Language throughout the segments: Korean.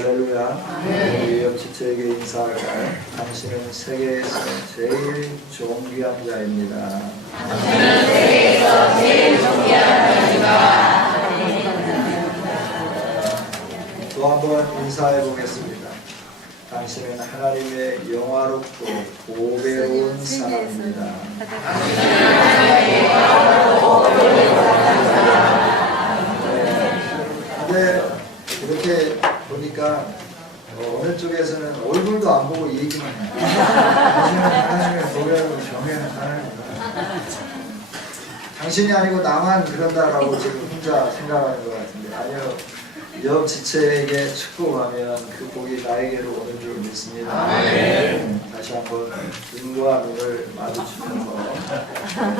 할렐루야. 우리 옆지체에게 인사할까요? 당신은 세계에서 제일 존귀한 자입니다. 당신은 세계에서 제일 존귀한 자입니다. 또 한번 인사해 보겠습니다. 당신은 하나님의 영화롭고 보배로운 사람입니다. 근데 이렇게 보니까 어느 쪽에서는 얼굴도 안 보고 얘기만 해요. 당신은 하나님의 보배로운 경외하는 하나님이다. 당신이 아니고 나만 그런다라고 지금 혼자 생각하는 것 같은데, 아니요. 옆 지체에게 축복하면 그 복이 나에게로 오는 줄 믿습니다. 다시 한번 눈과 눈을 마주치면서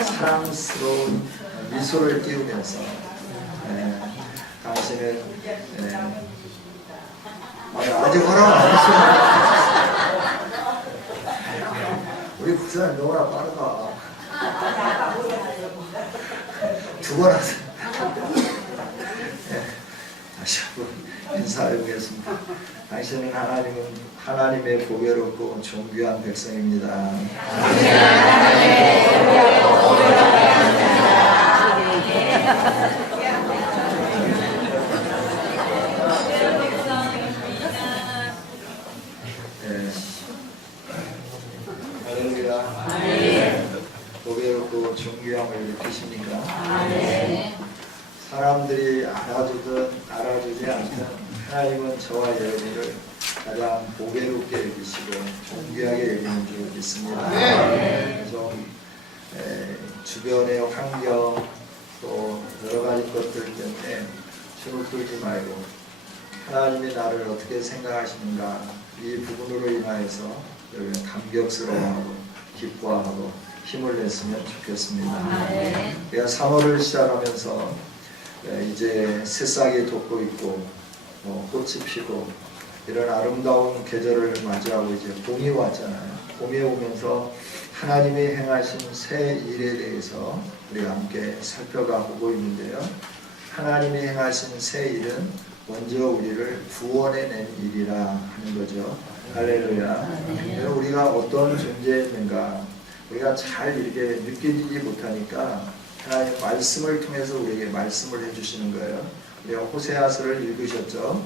사랑스러운 미소를 띄우면서 당신은 아직 허락 안 했어요. 우리 국사는 너무나 빠르다. 두 번 하세요. 다시 한번 인사해 보겠습니다. 당신은 하나님의 보배롭고 존귀한 백성입니다. 당신은 하나님의 보배롭고 존귀한 백성입니다. 보배롭고 존귀함을 느끼십니까? 사람들이 알아주든 알아주지 않든 하나님은 저와 여러분을 가장 보배롭게 여기시고 존귀하게 여기는 줄 믿습니다. 그래서 주변의 환경 또 여러 가지 것들 때문에 주눅 들지 말고 하나님이 나를 어떻게 생각하시는가, 이 부분으로 인하여서 여러분 감격스러워하고 기뻐하고 힘을 냈으면 좋겠습니다. 내가 3월을 시작하면서 이제 새싹이 돋고 있고 꽃이 피고 이런 아름다운 계절을 맞이하고 이제 봄이 왔잖아요. 봄이 오면서 하나님이 행하신 새 일에 대해서 우리가 함께 살펴가고 있는데요. 하나님이 행하신 새 일은 먼저 우리를 구원해낸 일이라 하는 거죠. 할렐루야. 우리가 어떤 존재였는가 우리가 잘 이렇게 느끼지 못하니까 하나님 말씀을 통해서 우리에게 말씀을 해주시는 거예요. 우리가 호세아서를 읽으셨죠?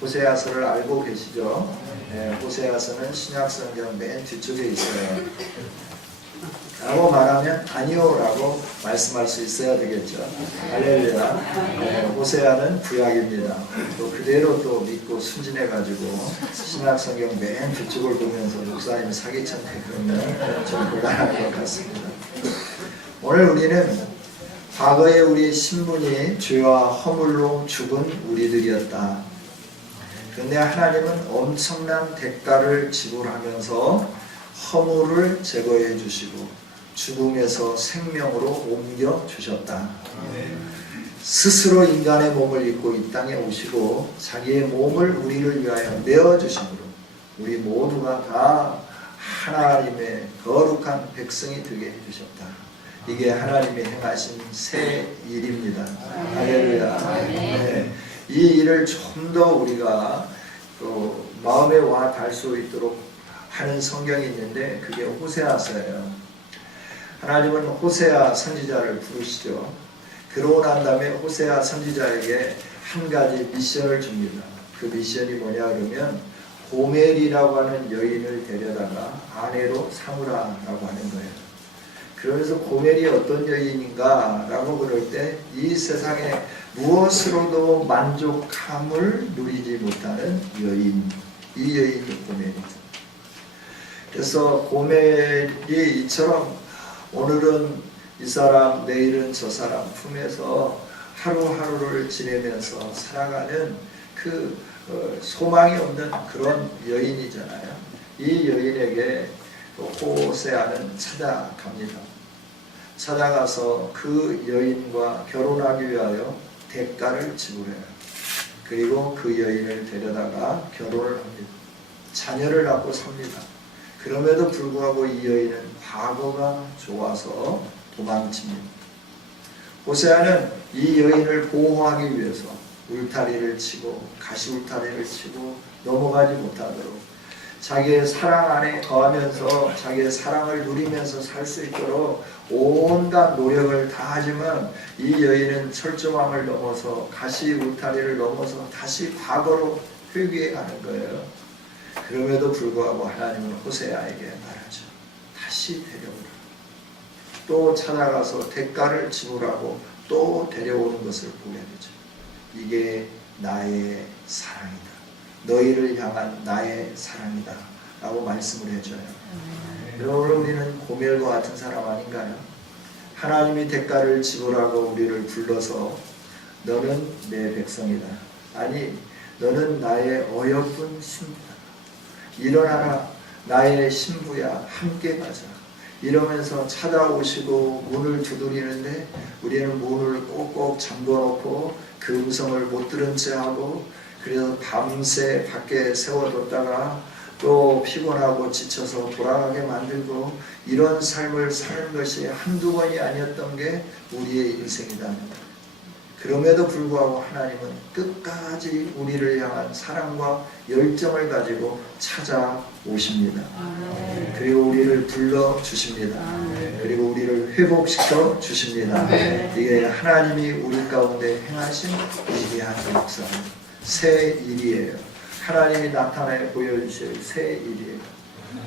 호세아서를 알고 계시죠? 호세아서는 신약성경 맨 뒤쪽에 있어요. 라고 말하면 아니요 라고 말씀할 수 있어야 되겠죠. 할렐루야. 호세아는 구약입니다. 또 그대로 또 믿고 순진해가지고 신약성경 맨 뒤쪽을 보면서 목사님 사기쳤네 그러면 좀 곤란할 것 같습니다. 오늘 우리는 과거에 우리 신분이 죄와 허물로 죽은 우리들이었다. 그런데 하나님은 엄청난 대가를 지불하면서 허물을 제거해 주시고 죽음에서 생명으로 옮겨 주셨다. 스스로 인간의 몸을 입고 이 땅에 오시고 자기의 몸을 우리를 위하여 내어주심으로 우리 모두가 다 하나님의 거룩한 백성이 되게 해주셨다. 이게 하나님이 행하신 새 일입니다. 할렐루야. 이 일을 좀 더 우리가 또 마음에 와 닿을 수 있도록 하는 성경이 있는데 그게 호세아서예요. 하나님은 호세아 선지자를 부르시죠. 그러고 난 다음에 호세아 선지자에게 한 가지 미션을 줍니다. 그 미션이 뭐냐 그러면 고멜이라고 하는 여인을 데려다가 아내로 삼으라라고 하는 거예요. 그러면서 고멜이 어떤 여인인가 라고 그럴 때 이 세상에 무엇으로도 만족함을 누리지 못하는 여인, 이 여인이 고멜이죠. 그래서 고멜이 이처럼 오늘은 이 사람 내일은 저 사람 품에서 하루하루를 지내면서 살아가는 그 소망이 없는 그런 여인이잖아요. 이 여인에게 호세아는 찾아갑니다. 찾아가서 그 여인과 결혼하기 위하여 대가를 지불해요. 그리고 그 여인을 데려다가 결혼을 합니다. 자녀를 낳고 삽니다. 그럼에도 불구하고 이 여인은 과거가 좋아서 도망칩니다. 호세아는 이 여인을 보호하기 위해서 울타리를 치고 가시 울타리를 치고 넘어가지 못하도록 자기의 사랑 안에 거하면서 자기의 사랑을 누리면서 살 수 있도록 온갖 노력을 다하지만 이 여인은 철조망을 넘어서 가시 울타리를 넘어서 다시 과거로 회귀해 가는 거예요. 그럼에도 불구하고 하나님은 호세아에게 말하죠. 다시 데려오라. 또 찾아가서 대가를 지불하고 또 데려오는 것을 보게 되죠. 이게 나의 사랑이다. 너희를 향한 나의 사랑이다 라고 말씀을 해줘요. 여러분, 우리는 고멜과 같은 사람 아닌가요? 하나님이 대가를 지불하고 우리를 불러서 너는 내 백성이다. 아니, 너는 나의 어여쁜 신부다. 일어나라, 나의 신부야, 함께 가자. 이러면서 찾아오시고 문을 두드리는데 우리는 문을 꼭꼭 잠궈놓고 그 음성을 못 들은 채 하고, 그래서 밤새 밖에 세워뒀다가 또 피곤하고 지쳐서 돌아가게 만들고, 이런 삶을 사는 것이 한두 번이 아니었던 게 우리의 인생이다. 그럼에도 불구하고 하나님은 끝까지 우리를 향한 사랑과 열정을 가지고 찾아오십니다. 그리고 우리를 불러주십니다. 그리고 우리를 회복시켜 주십니다. 이게 하나님이 우리 가운데 행하신 위대한 역사입니다. 새 일이에요. 하나님이 나타내 보여주실 새 일이에요.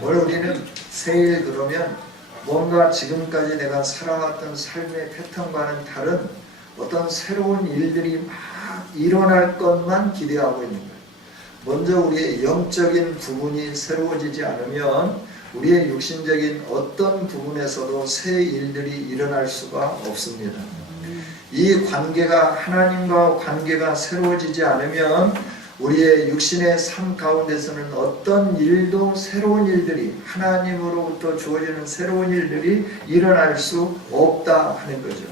오늘 우리는 새 일 그러면 뭔가 지금까지 내가 살아왔던 삶의 패턴과는 다른 어떤 새로운 일들이 막 일어날 것만 기대하고 있는 거예요. 먼저 우리의 영적인 부분이 새로워지지 않으면 우리의 육신적인 어떤 부분에서도 새 일들이 일어날 수가 없습니다. 이 관계가, 하나님과 관계가 새로워지지 않으면 우리의 육신의 삶 가운데서는 어떤 일도, 새로운 일들이, 하나님으로부터 주어지는 새로운 일들이 일어날 수 없다 하는 거죠.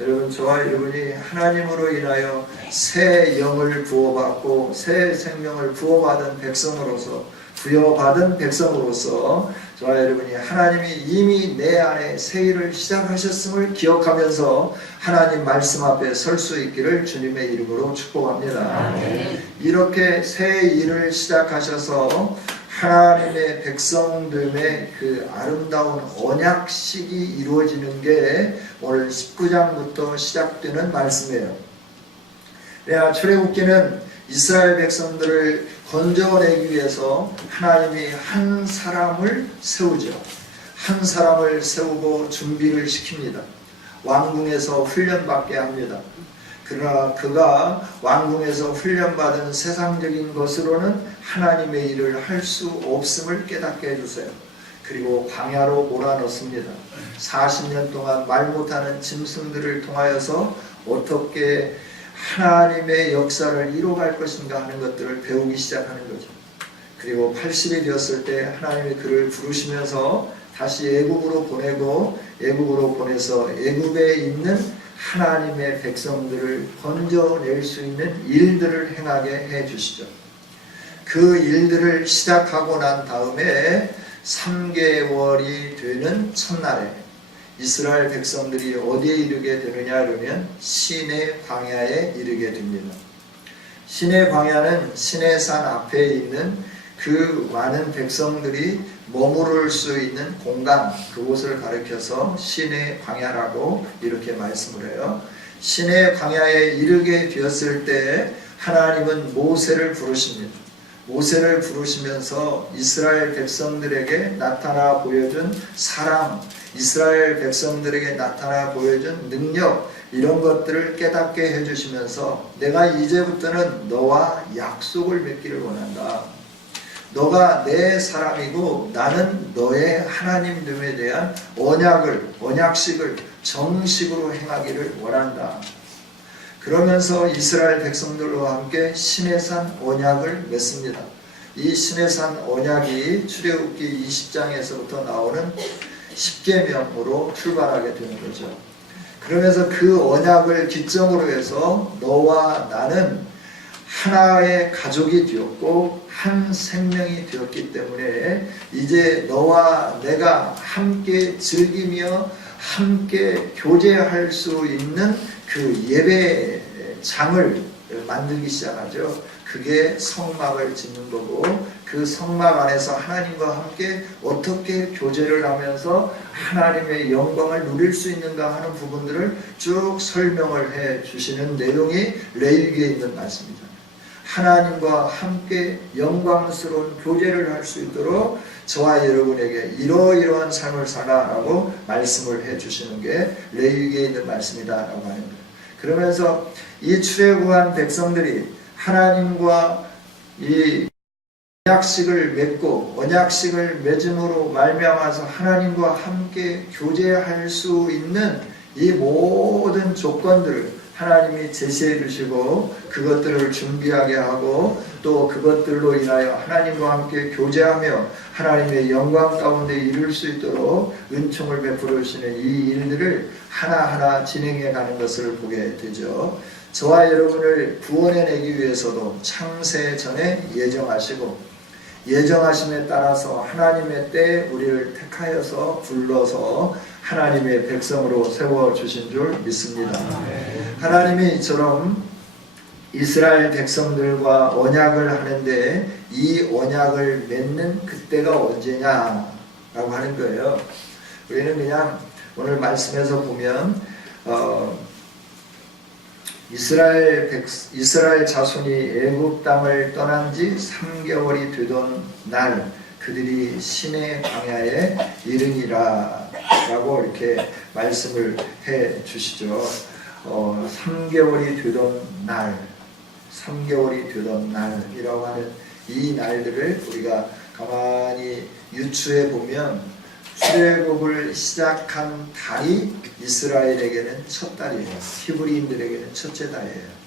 여러분, 저와 여러분이 하나님으로 인하여 새 영을 부어받고 새 생명을 부어받은 백성으로서, 부여받은 백성으로서 저와 여러분이 하나님이 이미 내 안에 새 일을 시작하셨음을 기억하면서 하나님 말씀 앞에 설 수 있기를 주님의 이름으로 축복합니다. 이렇게 새 일을 시작하셔서 하나님의 백성들의 그 아름다운 언약식이 이루어지는 게 오늘 19장부터 시작되는 말씀이에요. 출애굽기는 이스라엘 백성들을 건져내기 위해서 하나님이 한 사람을 세우죠. 한 사람을 세우고 준비를 시킵니다. 왕궁에서 훈련받게 합니다. 그러나 그가 왕궁에서 훈련받은 세상적인 것으로는 하나님의 일을 할 수 없음을 깨닫게 해주세요. 그리고 광야로 몰아넣습니다. 40년 동안 말 못하는 짐승들을 통하여서 어떻게 하나님의 역사를 이뤄갈 것인가 하는 것들을 배우기 시작하는 거죠. 그리고 80이 되었을 때 하나님이 그를 부르시면서 다시 애굽으로 보내고, 애굽으로 보내서 애굽에 있는 하나님의 백성들을 건져낼 수 있는 일들을 행하게 해주시죠. 그 일들을 시작하고 난 다음에 3개월이 되는 첫날에 이스라엘 백성들이 어디에 이르게 되느냐 그러면 시내 광야에 이르게 됩니다. 시내 광야는 시내산 앞에 있는 그 많은 백성들이 머무를 수 있는 공간, 그곳을 가리켜서 시내 광야라고 이렇게 말씀을 해요. 시내 광야에 이르게 되었을 때 하나님은 모세를 부르십니다. 모세를 부르시면서 이스라엘 백성들에게 나타나 보여준 사랑, 이스라엘 백성들에게 나타나 보여준 능력, 이런 것들을 깨닫게 해주시면서 내가 이제부터는 너와 약속을 맺기를 원한다. 너가 내 사람이고 나는 너의 하나님됨에 대한 언약식을 정식으로 행하기를 원한다. 그러면서 이스라엘 백성들과 함께 시내산 언약을 맺습니다. 이 시내산 언약이 출애굽기 20장에서부터 나오는 10계명으로 출발하게 되는 거죠. 그러면서 그 언약을 기점으로 해서 너와 나는 하나의 가족이 되었고 한 생명이 되었기 때문에 이제 너와 내가 함께 즐기며 함께 교제할 수 있는 그 예배장을 만들기 시작하죠. 그게 성막을 짓는 거고, 그 성막 안에서 하나님과 함께 어떻게 교제를 하면서 하나님의 영광을 누릴 수 있는가 하는 부분들을 쭉 설명을 해 주시는 내용이 레위기에 있는 말씀입니다. 하나님과 함께 영광스러운 교제를 할 수 있도록 저와 여러분에게 이러이러한 삶을 살아라고 말씀을 해 주시는 게 레위기에 있는 말씀이다라고 하는 거예요. 그러면서 이 출애굽한 백성들이 하나님과 이 언약식을 맺고 언약식을 맺음으로 말미암아서 하나님과 함께 교제할 수 있는 이 모든 조건들을 하나님이 제시해 주시고 그것들을 준비하게 하고 또 그것들로 인하여 하나님과 함께 교제하며 하나님의 영광 가운데 이룰 수 있도록 은총을 베풀어 주시는 이 일들을 하나하나 진행해 가는 것을 보게 되죠. 저와 여러분을 구원해 내기 위해서도 창세 전에 예정하시고 예정하심에 따라서 하나님의 때에 우리를 택하여서 불러서 하나님의 백성으로 세워주신 줄 믿습니다. 하나님이 이처럼 이스라엘 백성들과 언약을 하는데 이 언약을 맺는 그때가 언제냐라고 하는 거예요. 우리는 그냥 오늘 말씀에서 보면 이스라엘 자손이 애굽 땅을 떠난 지 3개월이 되던 날 그들이 신의 광야에 이르니라 라고 이렇게 말씀을 해 주시죠. 3개월이 되던 날이라고 하는 이 날들을 우리가 가만히 유추해 보면 출애굽을 시작한 달이 이스라엘에게는 첫 달이에요. 히브리인들에게는 첫째 달이에요.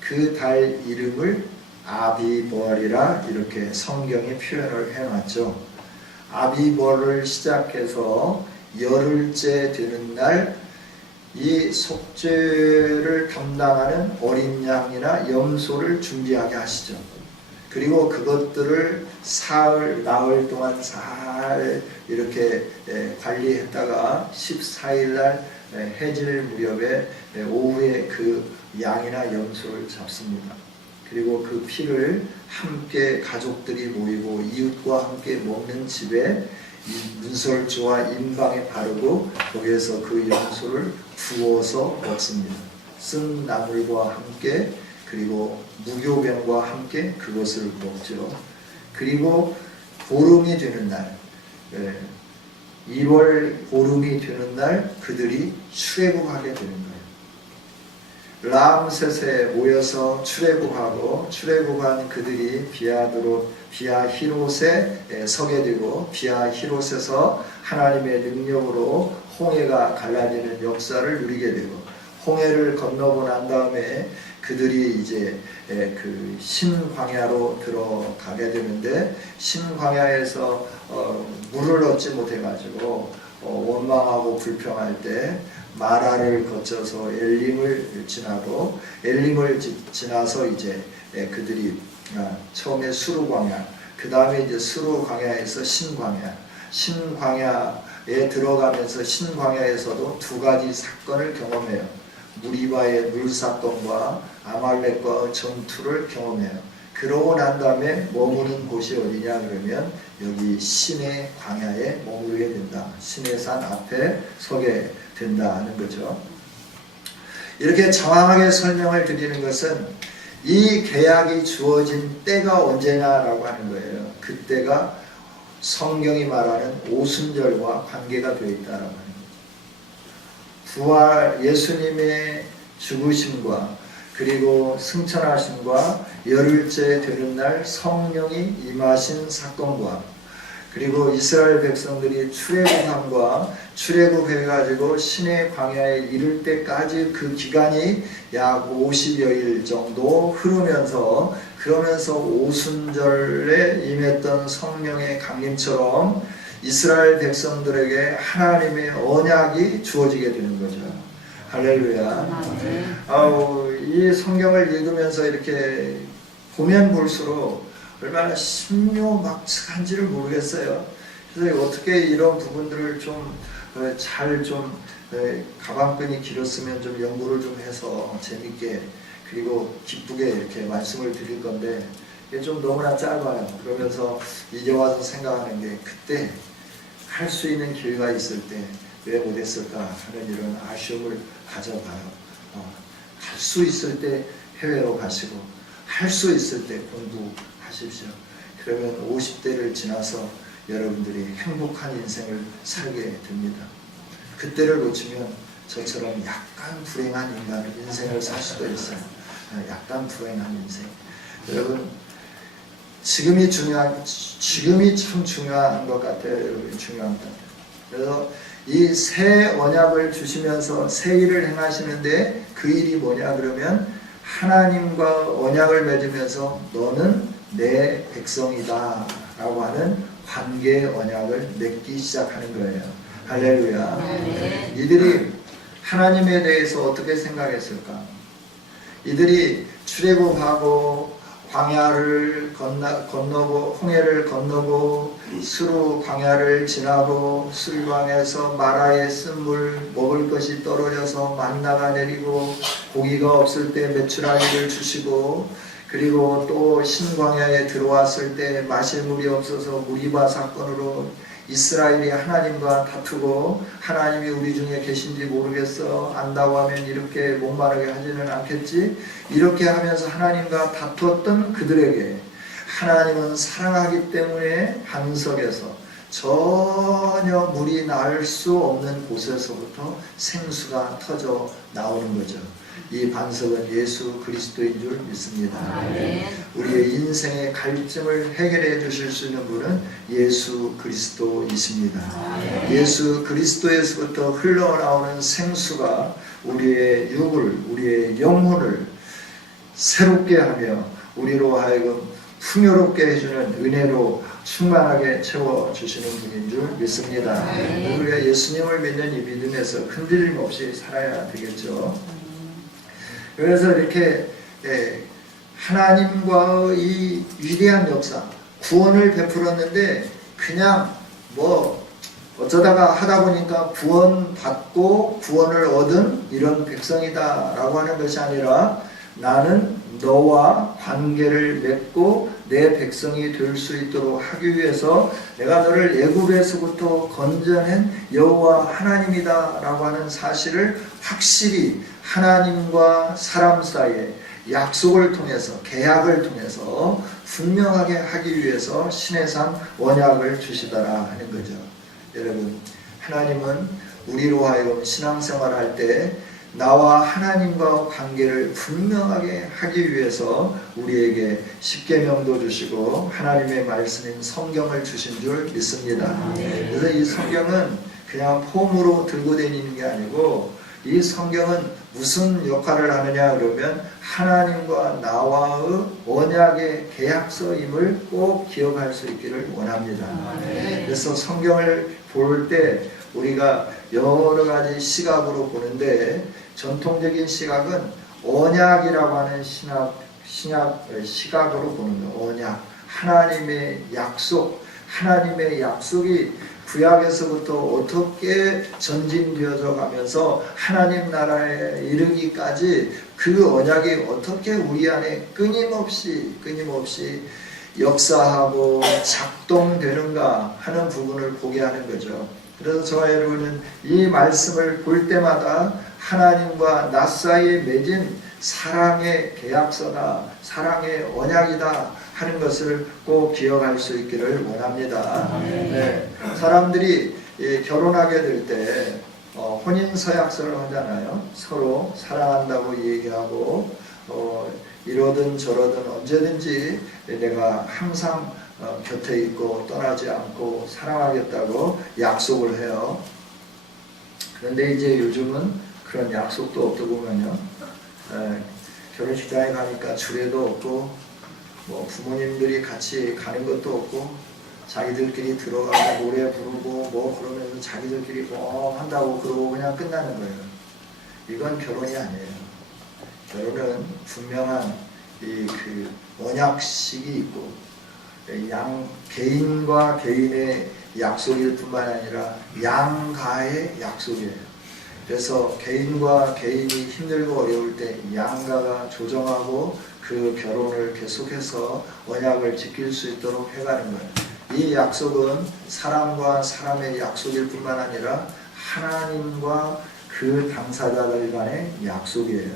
그 달 이름을 아비벌이라 이렇게 성경이 표현을 해놨죠. 아비벌을 시작해서 열흘째 되는 날 이 속죄를 담당하는 어린 양이나 염소를 준비하게 하시죠. 그리고 그것들을 사흘, 나흘 동안 잘 이렇게 관리했다가 14일 날 해질 무렵에 오후에 그 양이나 염소를 잡습니다. 그리고 그 피를 함께 가족들이 모이고 이웃과 함께 먹는 집에 문설주와 인방에 바르고 거기에서 그 염소를 구워서 먹습니다. 쓴 나물과 함께 그리고 무교병과 함께 그것을 먹죠. 그리고 보름이 되는 날 2월 보름이 되는 날 그들이 출애굽하게 되는 거예요. 람셋에 모여서 출애굽하고 출애굽한 그들이 비아히롯에 서게 되고 비아히롯에서 하나님의 능력으로 홍해가 갈라지는 역사를 누리게 되고 홍해를 건너고 난 다음에 그들이 이제 그 신광야로 들어가게 되는데 신광야에서 물을 얻지 못해가지고 원망하고 불평할 때 마라를 거쳐서 엘림을 지나고 엘림을 지나서 이제 그들이 처음에 수르광야 그 다음에 이제 수르광야에서 신광야에 들어가면서 신광야에서도 두 가지 사건을 경험해요. 무리바의 물사건과 아말렉과 전투를 경험해요. 그러고 난 다음에 머무는 곳이 어디냐 그러면 여기 신의 광야에 머물게 된다. 신의 산 앞에 서게 된다는 거죠. 이렇게 정확하게 설명을 드리는 것은 이 계약이 주어진 때가 언제냐라고 하는 거예요. 그때가 성경이 말하는 오순절과 관계가 되어 있다라고 하는 거죠. 부활 예수님의 죽으심과 그리고 승천하심과 열흘째 되는 날 성령이 임하신 사건과 그리고 이스라엘 백성들이 출애굽함과 출애굽해가지고 신의 광야에 이를 때까지 그 기간이 약 50여일 정도 흐르면서 그러면서 오순절에 임했던 성령의 강림처럼 이스라엘 백성들에게 하나님의 언약이 주어지게 되는 거죠. 할렐루야. 이 성경을 읽으면서 이렇게 보면 볼수록 얼마나 신묘막측한지를 모르겠어요. 그래서 어떻게 이런 부분들을 좀 잘 좀 가방끈이 길었으면 좀 연구를 좀 해서 재밌게 그리고 기쁘게 이렇게 말씀을 드릴 건데 이게 좀 너무나 짧아요. 그러면서 이제 와서 생각하는 게 그때 할 수 있는 기회가 있을 때 왜 못했을까 하는 이런 아쉬움을 가져봐요. 갈 수 있을 때 해외로 가시고 할 수 있을 때 공부하십시오. 그러면 50대를 지나서 여러분들이 행복한 인생을 살게 됩니다. 그때를 놓치면 저처럼 약간 불행한 인생을 살 수도 있어요. 약간 불행한 인생. 여러분, 지금이 참 중요한 것 같아요. 여러분, 중요한 것 같아요. 그래서 이 새 언약을 주시면서 새 일을 행하시는데 그 일이 뭐냐 그러면 하나님과 언약을 맺으면서 너는 내 백성이다 라고 하는 관계 언약을 맺기 시작하는 거예요. 할렐루야. 이들이 하나님에 대해서 어떻게 생각했을까? 이들이 출애굽하고 광야를 건너고 홍해를 건너고 수루 광야를 지나고 술광에서 마라의 쓴물 먹을 것이 떨어져서 만나가 내리고 고기가 없을 때 메추라기를 주시고 그리고 또 신광야에 들어왔을 때 마실 물이 없어서 무리바 사건으로 이스라엘이 하나님과 다투고 하나님이 우리 중에 계신지 모르겠어 안다고 하면 이렇게 목마르게 하지는 않겠지 이렇게 하면서 하나님과 다투었던 그들에게 하나님은 사랑하기 때문에 반석에서 전혀 물이 날 수 없는 곳에서부터 생수가 터져 나오는 거죠. 이 반석은 예수 그리스도인 줄 믿습니다. 우리의 인생의 갈증을 해결해 주실 수 있는 분은 예수 그리스도이십니다. 예수 그리스도에서부터 흘러나오는 생수가 우리의 육을, 우리의 영혼을 새롭게 하며 우리로 하여금 풍요롭게 해주는 은혜로 충만하게 채워주시는 분인 줄 믿습니다. 우리가 예수님을 믿는 이 믿음에서 흔들림 없이 살아야 되겠죠. 그래서 이렇게 하나님과의 이 위대한 역사, 구원을 베풀었는데 그냥 뭐 어쩌다가 하다 보니까 구원받고 구원을 얻은 이런 백성이다 라고 하는 것이 아니라 나는 너와 관계를 맺고 내 백성이 될 수 있도록 하기 위해서 내가 너를 애굽에서부터 건져낸 여호와 하나님이다 라고 하는 사실을 확실히 하나님과 사람 사이에 약속을 통해서 계약을 통해서 분명하게 하기 위해서 신의 산 언약을 주시더라 하는 거죠. 여러분, 하나님은 우리로 하여금 신앙생활할 때 나와 하나님과 관계를 분명하게 하기 위해서 우리에게 십계명도 주시고 하나님의 말씀인 성경을 주신 줄 믿습니다. 그래서 이 성경은 그냥 폼으로 들고 다니는 게 아니고 이 성경은 무슨 역할을 하느냐 그러면 하나님과 나와의 언약의 계약서임을 꼭 기억할 수 있기를 원합니다. 그래서 성경을 볼 때 우리가 여러 가지 시각으로 보는데 전통적인 시각은 언약이라고 하는 시각으로 보는 거예요. 언약, 하나님의 약속, 하나님의 약속이 구약에서부터 어떻게 전진되어져 가면서 하나님 나라에 이르기까지 그 언약이 어떻게 우리 안에 끊임없이 역사하고 작동되는가 하는 부분을 보게 하는 거죠. 그래서 저와 여러분은 이 말씀을 볼 때마다 하나님과 나 사이에 맺은 사랑의 계약서다, 사랑의 언약이다 하는 것을 꼭 기억할 수 있기를 원합니다. 네. 사람들이 결혼하게 될 때 혼인서약서를 하잖아요. 서로 사랑한다고 얘기하고 이러든 저러든 언제든지 내가 항상 곁에 있고 떠나지 않고 사랑하겠다고 약속을 해요. 그런데 이제 요즘은 그런 약속도 없고 보면요, 결혼식장에 가니까 주례도 없고 뭐 부모님들이 같이 가는 것도 없고 자기들끼리 들어가고 노래 부르고 뭐 그러면서 자기들끼리 뭐 한다고 그러고 그냥 끝나는 거예요. 이건 결혼이 아니에요. 결혼은 분명한 그 언약식이 있고 개인과 개인의 약속일 뿐만 아니라 양가의 약속이에요. 그래서 개인과 개인이 힘들고 어려울 때 양가가 조정하고 그 결혼을 계속해서 언약을 지킬 수 있도록 해가는 거예요. 이 약속은 사람과 사람의 약속일 뿐만 아니라 하나님과 그 당사자들 간의 약속이에요.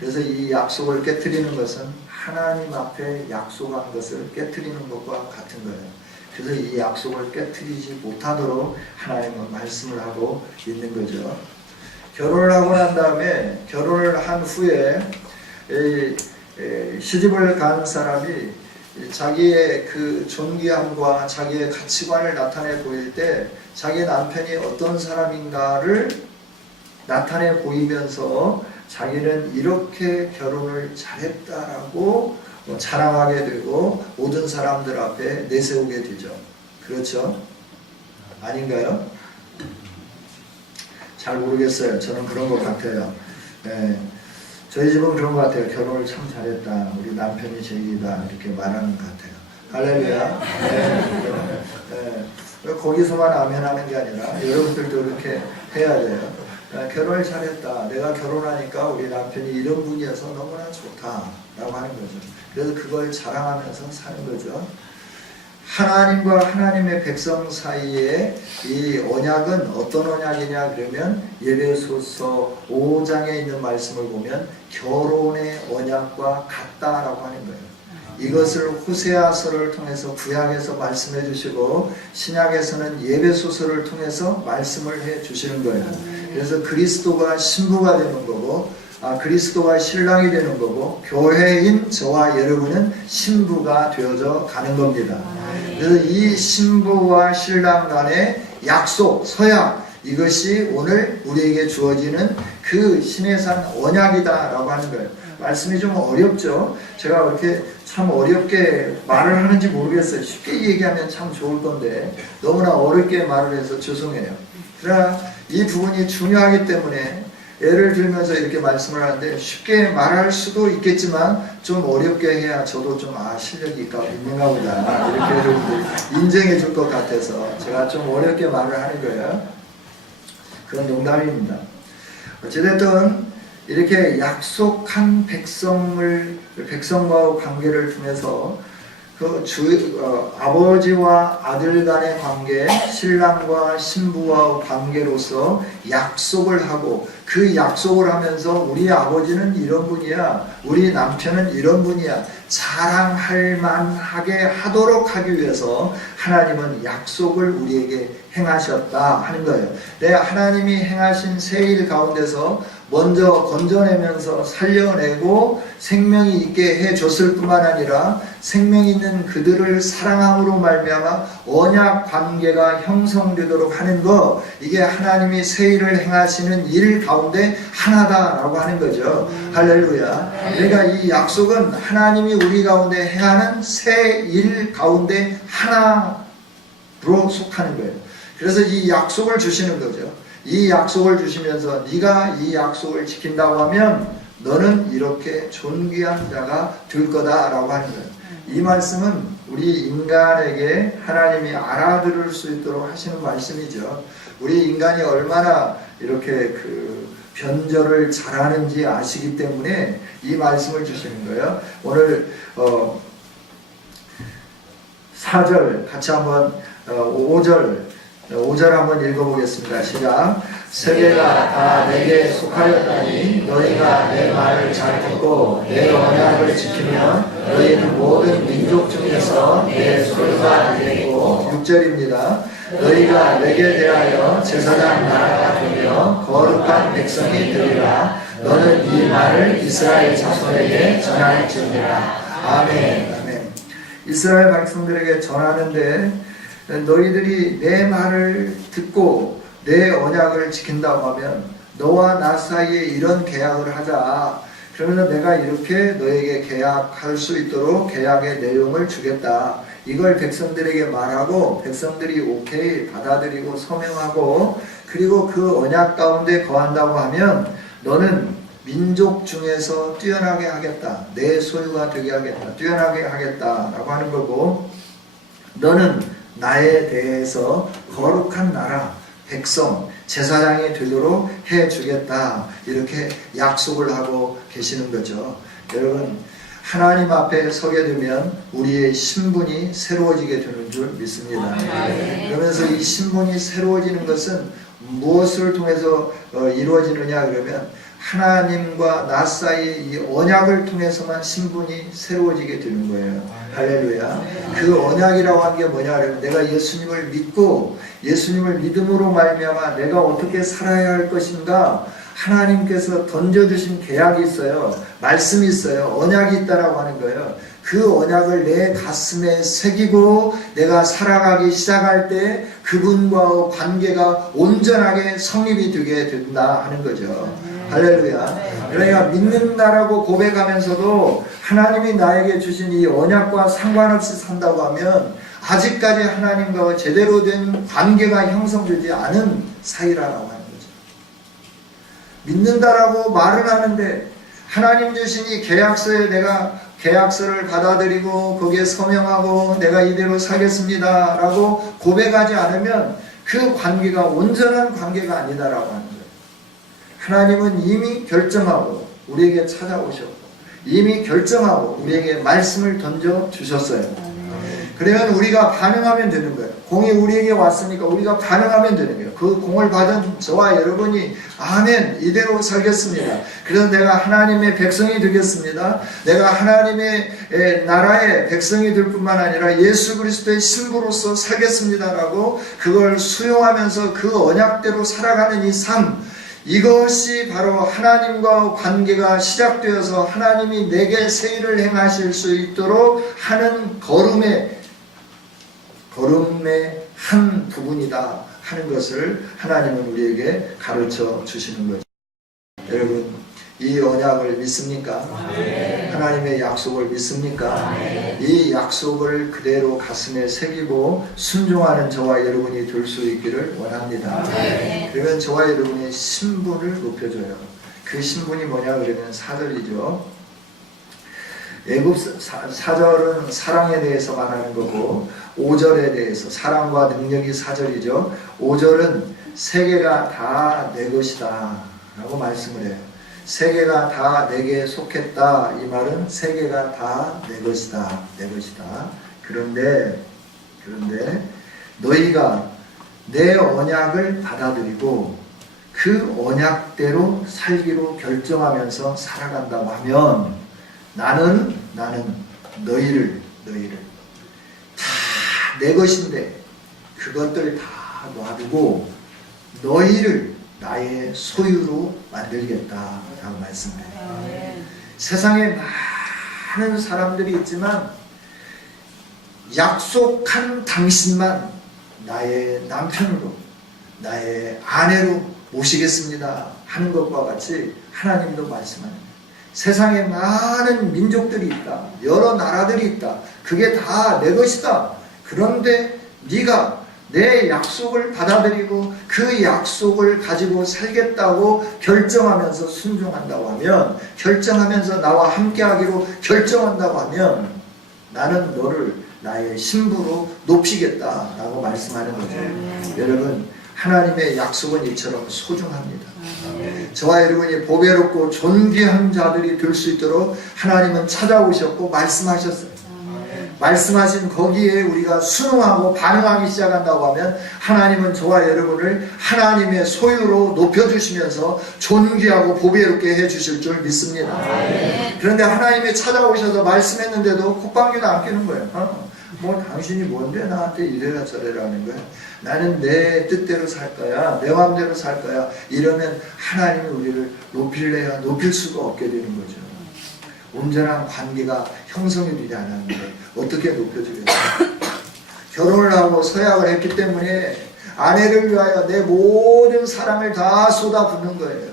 그래서 이 약속을 깨트리는 것은 하나님 앞에 약속한 것을 깨트리는 것과 같은 거예요. 그래서 이 약속을 깨트리지 못하도록 하나님은 말씀을 하고 있는 거죠. 결혼을 하고 난 다음에, 결혼을 한 후에 시집을 간 사람이 자기의 그 존귀함과 자기의 가치관을 나타내 보일 때 자기 남편이 어떤 사람인가를 나타내 보이면서 자기는 이렇게 결혼을 잘했다라고 자랑하게 되고 모든 사람들 앞에 내세우게 되죠. 그렇죠? 아닌가요? 잘 모르겠어요. 저는 그런 것 같아요. 네. 저희 집은 그런 것 같아요. 결혼을 참 잘했다. 우리 남편이 제일이다. 이렇게 말하는 것 같아요. 할렐루야. 네. 네. 거기서만 아멘하는 게 아니라 여러분들도 그렇게 해야 돼요. 결혼을 잘했다. 내가 결혼하니까 우리 남편이 이런 분이어서 너무나 좋다라고 하는 거죠. 그래서 그걸 자랑하면서 사는 거죠. 하나님과 하나님의 백성 사이에 이 언약은 어떤 언약이냐 그러면 에베소서 5장에 있는 말씀을 보면 결혼의 언약과 같다라고 하는 거예요. 이것을 호세아서를 통해서 구약에서 말씀해 주시고 신약에서는 에베소서를 통해서 말씀을 해 주시는 거예요. 그래서 그리스도가 신부가 되는 거고 그리스도가 신랑이 되는 거고 교회인 저와 여러분은 신부가 되어져 가는 겁니다. 그래서 이 신부와 신랑 간의 약속, 서약, 이것이 오늘 우리에게 주어지는 그 신해산 언약이다라고 하는 거예요. 말씀이 좀 어렵죠. 제가 그렇게 참 어렵게 말을 하는지 모르겠어요. 쉽게 얘기하면 참 좋을 건데 너무나 어렵게 말을 해서 죄송해요. 그러나 이 부분이 중요하기 때문에 예를 들면서 이렇게 말씀을 하는데 쉽게 말할 수도 있겠지만 좀 어렵게 해야 저도 좀 실력이 있는가 보다 이렇게 여러분들 인정해 줄 것 같아서 제가 좀 어렵게 말을 하는 거예요. 그건 농담입니다. 어찌됐든 이렇게 약속한 백성과의 관계를 통해서 아버지와 아들 간의 관계, 신랑과 신부와의 관계로서 약속을 하고 그 약속을 하면서 우리 아버지는 이런 분이야, 우리 남편은 이런 분이야 자랑할 만하게 하도록 하기 위해서 하나님은 약속을 우리에게 행하셨다 하는 거예요. 하나님이 행하신 새 일 가운데서 먼저 건져내면서 살려내고 생명이 있게 해줬을 뿐만 아니라 생명 있는 그들을 사랑함으로 말미암아 언약 관계가 형성되도록 하는 것, 이게 하나님이 새 일을 행하시는 일 가운데 하나다라고 하는 거죠. 할렐루야. 그러니까 이 약속은 하나님이 우리 가운데 행하는 새 일 가운데 하나로 속하는 거예요. 그래서 이 약속을 주시는 거죠. 이 약속을 주시면서 네가 이 약속을 지킨다고 하면 너는 이렇게 존귀한 자가 될 거다라고 하는 거예요. 이 말씀은 우리 인간에게 하나님이 알아들을 수 있도록 하시는 말씀이죠. 우리 인간이 얼마나 이렇게 변절을 잘하는지 아시기 때문에 이 말씀을 주시는 거예요. 오늘 4절 같이 한번 5절 한번 읽어보겠습니다. 시작. 세계가 다 내게 속하였다니 너희가 내 말을 잘 듣고 내 언약을 지키면 너희는 모든 민족 중에서 내 소유가 되겠고 6절입니다. 너희가 내게 대하여 제사장 나라가 되며 거룩한 백성이 되리라. 너는 이 말을 이스라엘 자손에게 전할지니라. 아멘. 아멘. 이스라엘 백성들에게 전하는데 너희들이 내 말을 듣고 내 언약을 지킨다고 하면 너와 나 사이에 이런 계약을 하자. 그러면 내가 이렇게 너에게 계약할 수 있도록 계약의 내용을 주겠다. 이걸 백성들에게 말하고 백성들이 오케이 받아들이고 서명하고 그리고 그 언약 가운데 거한다고 하면 너는 민족 중에서 뛰어나게 하겠다. 내 소유가 되게 하겠다. 뛰어나게 하겠다라고 하는 거고 너는 나에 대해서 거룩한 나라, 백성, 제사장이 되도록 해주겠다. 이렇게 약속을 하고 계시는 거죠. 여러분, 하나님 앞에 서게 되면 우리의 신분이 새로워지게 되는 줄 믿습니다. 그러면서 이 신분이 새로워지는 것은 무엇을 통해서 이루어지느냐 그러면 하나님과 나 사이 이 언약을 통해서만 신분이 새로워지게 되는 거예요. 할렐루야. 그 언약이라고 하는 게 뭐냐 그러면 내가 예수님을 믿고 예수님을 믿음으로 말미암아 내가 어떻게 살아야 할 것인가 하나님께서 던져주신 계약이 있어요. 말씀이 있어요. 언약이 있다라고 하는 거예요. 그 언약을 내 가슴에 새기고 내가 살아가기 시작할 때 그분과의 관계가 온전하게 성립이 되게 된다 하는 거죠. 할렐루야. 그러니까 믿는다라고 고백하면서도 하나님이 나에게 주신 이 언약과 상관없이 산다고 하면 아직까지 하나님과 제대로 된 관계가 형성되지 않은 사이라고 하는 거죠. 믿는다라고 말은 하는데 하나님 주신 이 계약서에 내가 계약서를 받아들이고 거기에 서명하고 내가 이대로 살겠습니다 라고 고백하지 않으면 그 관계가 온전한 관계가 아니다라고 하는 거예요. 하나님은 이미 결정하고 우리에게 찾아오셨고 이미 결정하고 우리에게 말씀을 던져주셨어요. 그러면 우리가 반응하면 되는 거예요. 공이 우리에게 왔으니까 우리가 반응하면 되는 거예요. 그 공을 받은 저와 여러분이 아멘 이대로 살겠습니다. 그래서 내가 하나님의 백성이 되겠습니다. 내가 하나님의 나라의 백성이 될 뿐만 아니라 예수 그리스도의 신부로서 살겠습니다라고 그걸 수용하면서 그 언약대로 살아가는 이 삶, 이것이 바로 하나님과 관계가 시작되어서 하나님이 내게 새 일을 행하실 수 있도록 하는 걸음의 한 부분이다 하는 것을 하나님은 우리에게 가르쳐 주시는 거죠. 여러분, 이 언약을 믿습니까? 하나님의 약속을 믿습니까? 이 약속을 그대로 가슴에 새기고 순종하는 저와 여러분이 될 수 있기를 원합니다. 그러면 저와 여러분의 신분을 높여줘요. 그 신분이 뭐냐 그러면 4절이죠. 애굽 4절은 사랑에 대해서 말하는 거고 5절에 대해서 사랑과 능력이 4절이죠. 5절은 세계가 다 내 것이다 라고 말씀을 해요. 세계가 다 내게 속했다. 이 말은 세계가 다 내 것이다. 내 것이다. 그런데 너희가 내 언약을 받아들이고 그 언약대로 살기로 결정하면서 살아간다고 하면 나는 너희를 다 내 것인데 그것들 다 놔두고 너희를 나의 소유로 만들겠다 라고 말씀해요. 세상에 많은 사람들이 있지만 약속한 당신만 나의 남편으로 나의 아내로 모시겠습니다 하는 것과 같이 하나님도 말씀합니다. 세상에 많은 민족들이 있다. 여러 나라들이 있다. 그게 다 내 것이다. 그런데 네가 내 약속을 받아들이고 그 약속을 가지고 살겠다고 결정하면서 순종한다고 하면, 결정하면서 나와 함께하기로 결정한다고 하면 나는 너를 나의 신부로 높이겠다라고 말씀하는 거죠. 여러분, 하나님의 약속은 이처럼 소중합니다. 저와 여러분이 보배롭고 존귀한 자들이 될 수 있도록 하나님은 찾아오셨고 말씀하셨어요. 말씀하신 거기에 우리가 순응하고 반응하기 시작한다고 하면 하나님은 저와 여러분을 하나님의 소유로 높여주시면서 존귀하고 보배롭게 해주실 줄 믿습니다. 그런데 하나님이 찾아오셔서 말씀했는데도 콧방귀도 안 뀌는 거예요. 뭐 당신이 뭔데 나한테 이래라 저래라 하는 거야. 나는 내 뜻대로 살 거야. 내 마음대로 살 거야. 이러면 하나님이 우리를 높일래야 높일 수가 없게 되는 거죠. 온전한 관계가 형성이 되지 않았는데 어떻게 높여주겠어요? 결혼을 하고 서약을 했기 때문에 아내를 위하여 내 모든 사랑을 다 쏟아붓는 거예요.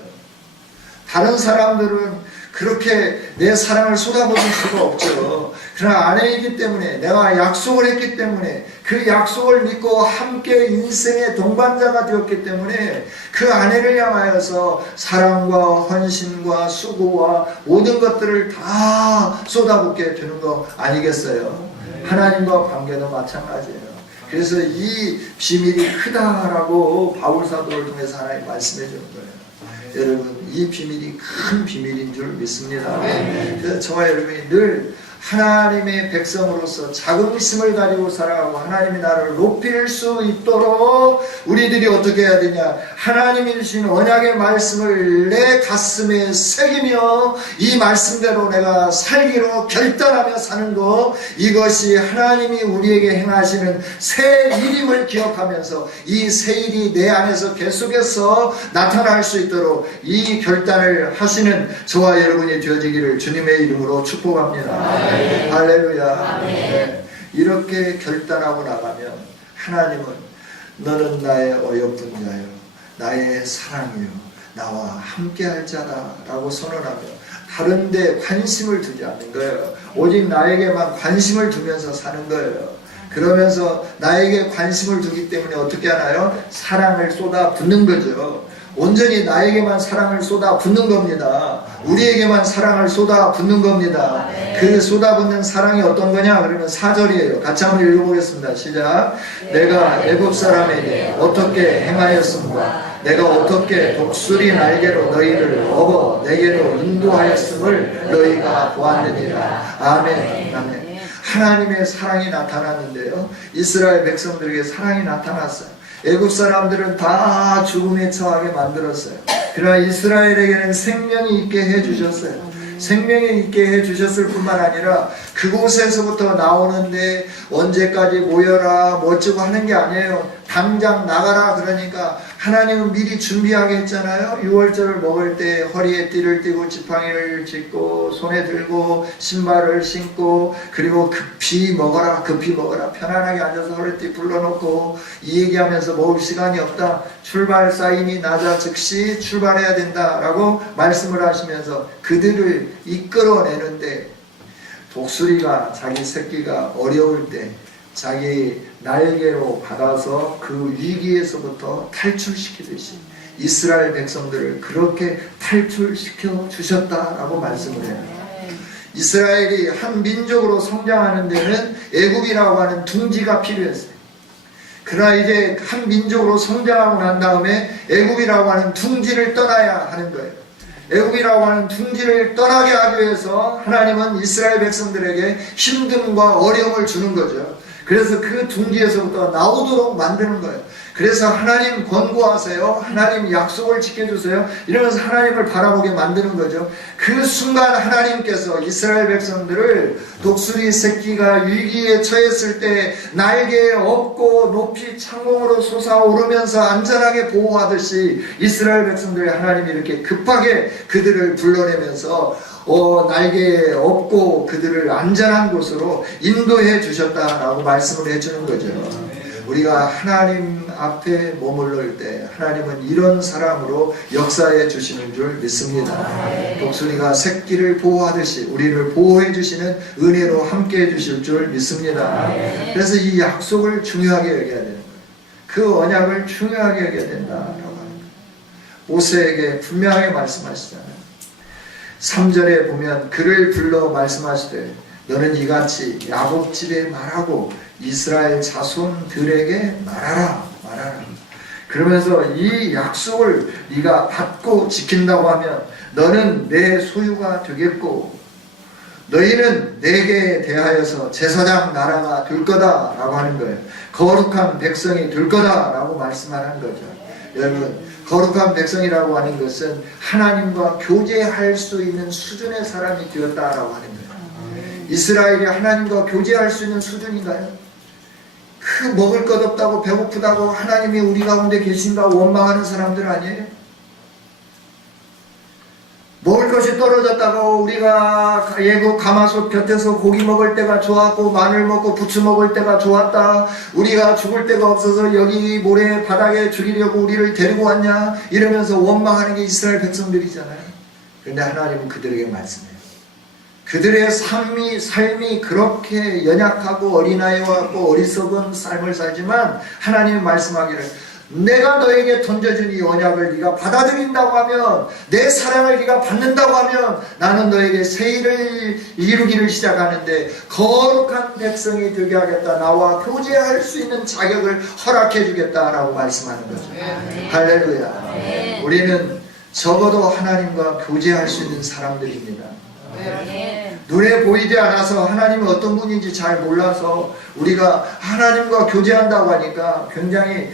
다른 사람들은 그렇게 내 사랑을 쏟아부을 수가 없죠. 그러나 아내이기 때문에, 내가 약속을 했기 때문에, 그 약속을 믿고 함께 인생의 동반자가 되었기 때문에 그 아내를 향하여서 사랑과 헌신과 수고와 모든 것들을 다 쏟아붓게 되는 거 아니겠어요? 하나님과 관계도 마찬가지예요. 그래서 이 비밀이 크다라고 바울 사도를 통해서 하나님 말씀해 주는 거예요. 여러분, 이 비밀이 큰 비밀인 줄 믿습니다. 그래서 저와 여러분이 늘 하나님의 백성으로서 자긍심을 가지고 살아가고 하나님이 나를 높일 수 있도록 우리들이 어떻게 해야 되냐, 하나님이 주신 언약의 말씀을 내 가슴에 새기며 이 말씀대로 내가 살기로 결단하며 사는 것, 이것이 하나님이 우리에게 행하시는 새 일임을 기억하면서 이 새 일이 내 안에서 계속해서 나타날 수 있도록 이 결단을 하시는 저와 여러분이 되어지기를 주님의 이름으로 축복합니다. 할렐루야. 네. 이렇게 결단하고 나가면 하나님은 너는 나의 어여쁜 자요, 나의 사랑이요, 나와 함께할 자다 라고 선언하며 다른 데 관심을 두지 않는 거예요. 오직 나에게만 관심을 두면서 사는 거예요. 그러면서 나에게 관심을 두기 때문에 어떻게 하나요? 사랑을 쏟아 붓는 거죠. 온전히 나에게만 사랑을 쏟아 붓는 겁니다. 우리에게만 사랑을 쏟아 붓는 겁니다. 그 쏟아 붓는 사랑이 어떤 거냐? 그러면 4절이에요. 같이 한번 읽어보겠습니다. 시작. 내가 애굽 사람에게 어떻게 행하였음과 내가 어떻게 독수리 날개로 너희를 업어 내게로 인도하였음을 너희가 보았느니라. 아멘. 아멘. 하나님의 사랑이 나타났는데요, 이스라엘 백성들에게 사랑이 나타났어요. 애굽 사람들은 다 죽음에 처하게 만들었어요. 그러나 이스라엘에게는 생명이 있게 해주셨어요. 생명이 있게 해주셨을 뿐만 아니라 그곳에서부터 나오는데 언제까지 모여라 뭐 어쩌고 하는 게 아니에요. 당장 나가라 그러니까 하나님은 미리 준비하게 했잖아요. 유월절을 먹을 때 허리에 띠를 띠고 지팡이를 짚고 손에 들고 신발을 신고 그리고 급히 먹어라 편안하게 앉아서 허리띠 불러놓고 이 얘기하면서 먹을 시간이 없다, 출발 사인이 나자 즉시 출발해야 된다라고 말씀을 하시면서 그들을 이끌어내는데 독수리가 자기 새끼가 어려울 때 자기 날개로 받아서 그 위기에서부터 탈출시키듯이 이스라엘 백성들을 그렇게 탈출시켜 주셨다라고 말씀을 해요. 이스라엘이 한 민족으로 성장하는 데는 애굽이라고 하는 둥지가 필요했어요. 그러나 이제 한 민족으로 성장하고 난 다음에 애굽이라고 하는 둥지를 떠나야 하는 거예요. 애굽이라고 하는 둥지를 떠나게 하기 위해서 하나님은 이스라엘 백성들에게 힘듦과 어려움을 주는 거죠. 그래서 그 둥지에서부터 나오도록 만드는 거예요. 그래서 하나님 권고하세요, 하나님 약속을 지켜주세요 이러면서 하나님을 바라보게 만드는 거죠. 그 순간 하나님께서 이스라엘 백성들을 독수리 새끼가 위기에 처했을 때 날개에 업고 높이 창공으로 솟아오르면서 안전하게 보호하듯이 이스라엘 백성들의 하나님이 이렇게 급하게 그들을 불러내면서 날개에 업고 그들을 안전한 곳으로 인도해 주셨다라고 말씀을 해주는 거죠. 우리가 하나님 앞에 머물러 때 하나님은 이런 사람으로 역사해 주시는 줄 믿습니다. 독수리가 새끼를 보호하듯이 우리를 보호해 주시는 은혜로 함께 해 주실 줄 믿습니다. 그래서 이 약속을 중요하게 여겨야 되는 거예요. 그 언약을 중요하게 여겨야 된다라고 하는 거예요. 모세에게 분명하게 말씀하시잖아요. 3절에 보면 그를 불러 말씀하시되 너는 이같이 야곱 집에 말하고 이스라엘 자손들에게 말하라. 그러면서 이 약속을 네가 받고 지킨다고 하면 너는 내 소유가 되겠고 너희는 내게 대하여서 제사장 나라가 될 거다라고 하는 거예요. 거룩한 백성이 될 거다라고 말씀하는 거죠. 여러분, 거룩한 백성이라고 하는 것은 하나님과 교제할 수 있는 수준의 사람이 되었다라고 하는 거예요. 이스라엘이 하나님과 교제할 수 있는 수준인가요? 그 먹을 것 없다고 배고프다고 하나님이 우리 가운데 계신다고 원망하는 사람들 아니에요? 먹을 것이 떨어졌다고 우리가 예고 가마솥 곁에서 고기 먹을 때가 좋았고 마늘 먹고 부추 먹을 때가 좋았다, 우리가 죽을 데가 없어서 여기 모래 바닥에 죽이려고 우리를 데리고 왔냐 이러면서 원망하는 게 이스라엘 백성들이잖아요. 그런데 하나님은 그들에게 말씀해요. 그들의 삶이 그렇게 연약하고 어린아이와 같고 어리석은 삶을 살지만 하나님이 말씀하기를 내가 너에게 던져준 이 언약을 네가 받아들인다고 하면, 내 사랑을 네가 받는다고 하면 나는 너에게 새 일을 이루기를 시작하는데 거룩한 백성이 되게 하겠다. 나와 교제할 수 있는 자격을 허락해 주겠다라고 말씀하는 거죠. 할렐루야. 우리는 적어도 하나님과 교제할 수 있는 사람들입니다. 눈에 보이지 않아서 하나님은 어떤 분인지 잘 몰라서 우리가 하나님과 교제한다고 하니까 굉장히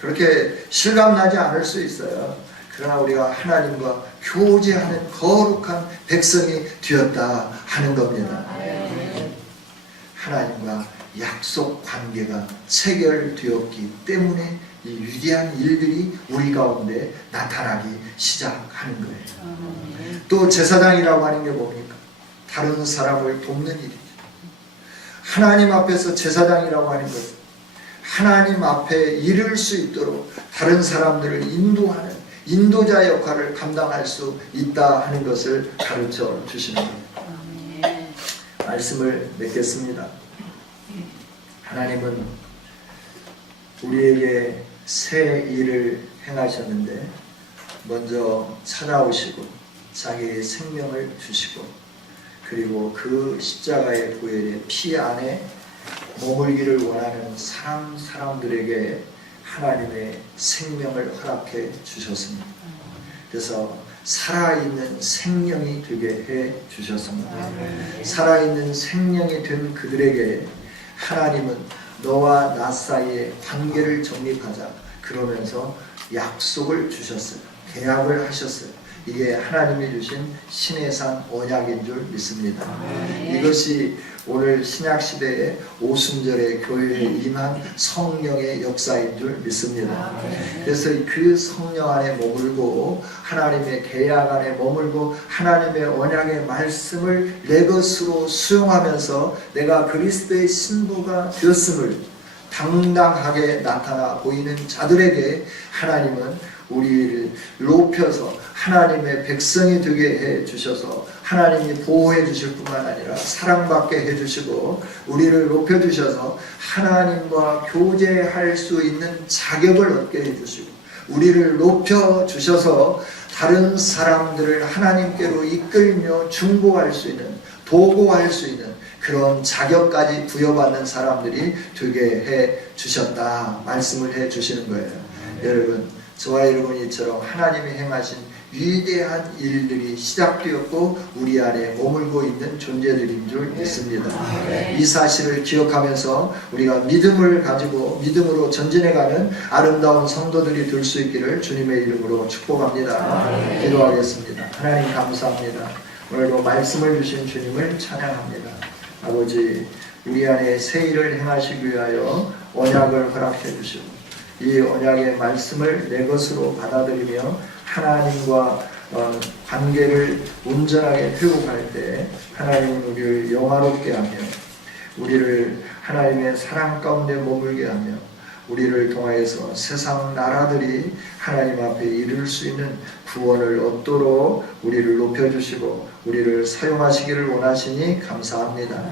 그렇게 실감나지 않을 수 있어요. 그러나 우리가 하나님과 교제하는 거룩한 백성이 되었다 하는 겁니다. 하나님과 약속 관계가 체결되었기 때문에 이 위대한 일들이 우리 가운데 나타나기 시작하는 거예요. 또 제사장이라고 하는 게 뭡니까? 다른 사람을 돕는 일이죠. 하나님 앞에서 제사장이라고 하는 것은 하나님 앞에 이를 수 있도록 다른 사람들을 인도하는 인도자 역할을 감당할 수 있다 하는 것을 가르쳐 주시는 겁니다. 말씀을 맺겠습니다. 하나님은 우리에게 새 일을 행하셨는데 먼저 찾아오시고 자기의 생명을 주시고 그리고 그 십자가의 보혈의 피 안에 머물기를 원하는 사람들에게 하나님의 생명을 허락해 주셨습니다. 그래서 살아있는 생명이 되게 해 주셨습니다. 살아있는 생명이 된 그들에게 하나님은 너와 나 사이의 관계를 정립하자 그러면서 약속을 주셨어요. 계약을 하셨어요. 이게 하나님이 주신 신의 산 언약인 줄 믿습니다. 이것이 오늘 신약시대의 오순절의 교회에 임한 성령의 역사인 줄 믿습니다. 그래서 그 성령 안에 머물고 하나님의 계약 안에 머물고 하나님의 언약의 말씀을 내 것으로 수용하면서 내가 그리스도의 신부가 되었음을 당당하게 나타나 보이는 자들에게 하나님은 우리를 높여서 하나님의 백성이 되게 해 주셔서 하나님이 보호해 주실 뿐만 아니라 사랑받게 해 주시고 우리를 높여 주셔서 하나님과 교제할 수 있는 자격을 얻게 해 주시고 우리를 높여 주셔서 다른 사람들을 하나님께로 이끌며 중보할 수 있는 도구할 수 있는 그런 자격까지 부여받는 사람들이 되게 해 주셨다 말씀을 해 주시는 거예요. 여러분 저와 여러분이 이처럼 하나님이 행하신 위대한 일들이 시작되었고 우리 안에 머물고 있는 존재들인 줄 믿습니다. 이 사실을 기억하면서 우리가 믿음을 가지고 믿음으로 전진해가는 아름다운 성도들이 될 수 있기를 주님의 이름으로 축복합니다. 기도하겠습니다. 하나님 감사합니다. 오늘도 말씀을 주신 주님을 찬양합니다. 아버지 우리 안에 새 일을 행하시기 위하여 언약을 허락해 주시고 이 언약의 말씀을 내 것으로 받아들이며 하나님과 관계를 온전하게 회복할 때 하나님은 우리를 영화롭게 하며 우리를 하나님의 사랑 가운데 머물게 하며 우리를 통하여서 세상 나라들이 하나님 앞에 이룰 수 있는 구원을 얻도록 우리를 높여주시고 우리를 사용하시기를 원하시니 감사합니다.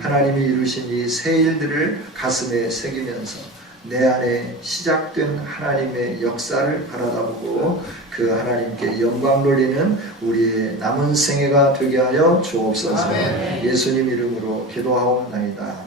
하나님이 이루신 이 새 일들을 가슴에 새기면서 내 안에 시작된 하나님의 역사를 바라다보고 그 하나님께 영광 돌리는 우리의 남은 생애가 되게 하여 주옵소서. 예수님 이름으로 기도하옵나이다.